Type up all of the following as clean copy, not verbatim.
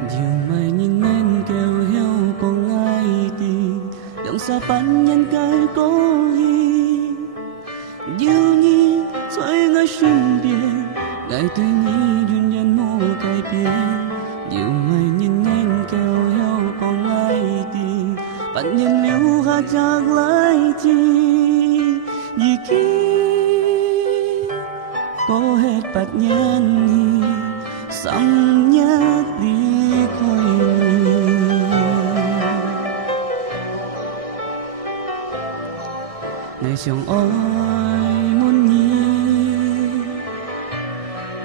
nhiều mây nhìn nên kêu hiu con ai đi dòng xa bắn nhân cái có hi yêu nhi xoay ngay身边爱对你永远没改变nhiều mây nhìn nên kêu hiu con ai đi bạn nhân lưu hạ chắc lại chi vì kia có hết bạt nhân hi sắm nhát đi khơi ngày chồng ơi muốn nhí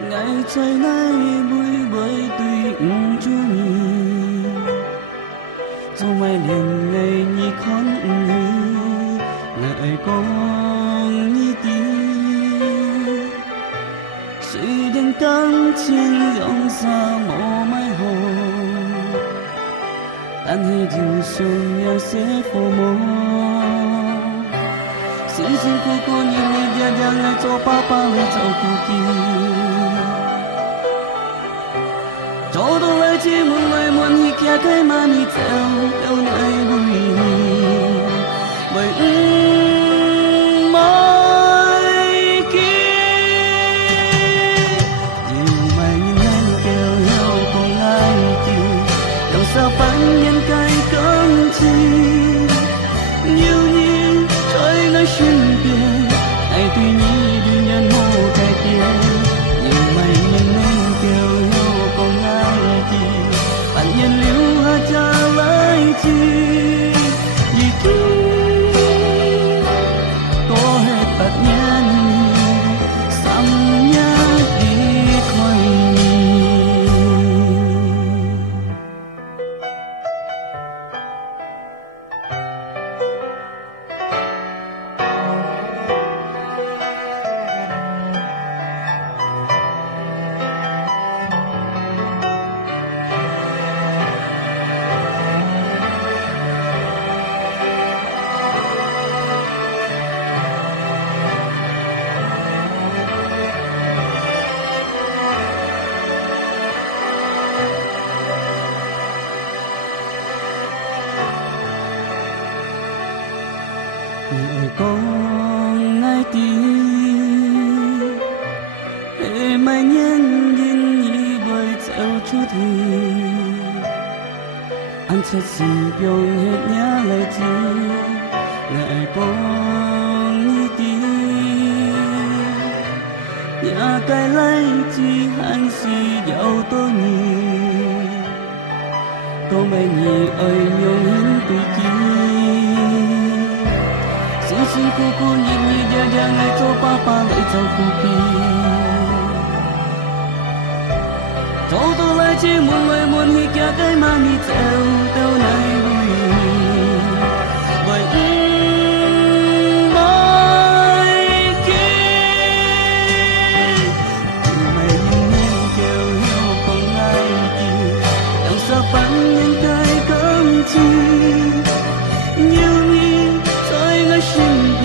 ngày trời nay vui với tùy chú nhí dù mai liền ngày nhí khốn nhí ngày con nhí tí suy đến căng trên dòng xa mồ mai hồ tan hay điều xuân nhau sẽ phô mô xin xin cô nhìn người gia đang ngày cho papa người cho cô kia cho tôi lại chỉ muốn lời muốn hi kia cái mà mi theo theo nơi vui bởi mãi kia nhiều mày nhìn em kêu nhau không ai chịu làm sao bắn nhân cái cơn chi nhiều nhìn trời nơi身边爱对你永远没改变nhiều mày nhìn em kêu nhau không ai chịu bạn nhân lưu hạ trả lại chi vì kia có hết bạt nhân sắm nhát đi khơi người con ai tí hệ mai nhân nhìn nhị bởi theo chút thì anh sẽ xin biong hết nhá lại chi người con nhị tí nhà cái lấy chi hắn si giàu tôi nhị tôi mày nhị ơi nhung hin tùy xin cô nhìn như gia đang ngày cho papa lại cho cô kia cho tôi lại chỉ muốn lời muốn hi kia cái mà mi theo theo này vui bởi mãi kia mày nhìn em kêu hiu không ai kia làm sao bắn nhân cái cơm chi nhiều nghĩ trời nơi身边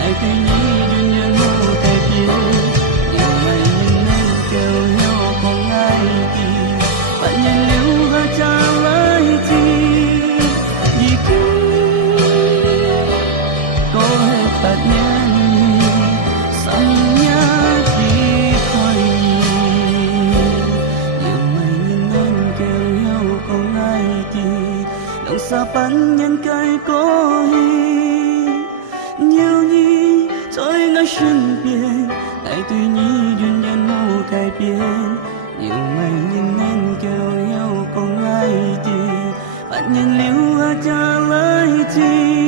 爱对你永远没改变nhiều mày nhìn em kêu hiu không ai đi bạn nhân lưu hạ trả lại chi vì kia có hết bạt nhân sắm nhát đi khơi nhiều mày nhìn em kêu hiu không ai đi lòng xa bắn nhân cái có hi nhiều nhi在我身边爱对你永远没改变nhiều mày nhìn em kêu nhau không ai đi bạn nhân lưu trả lại chi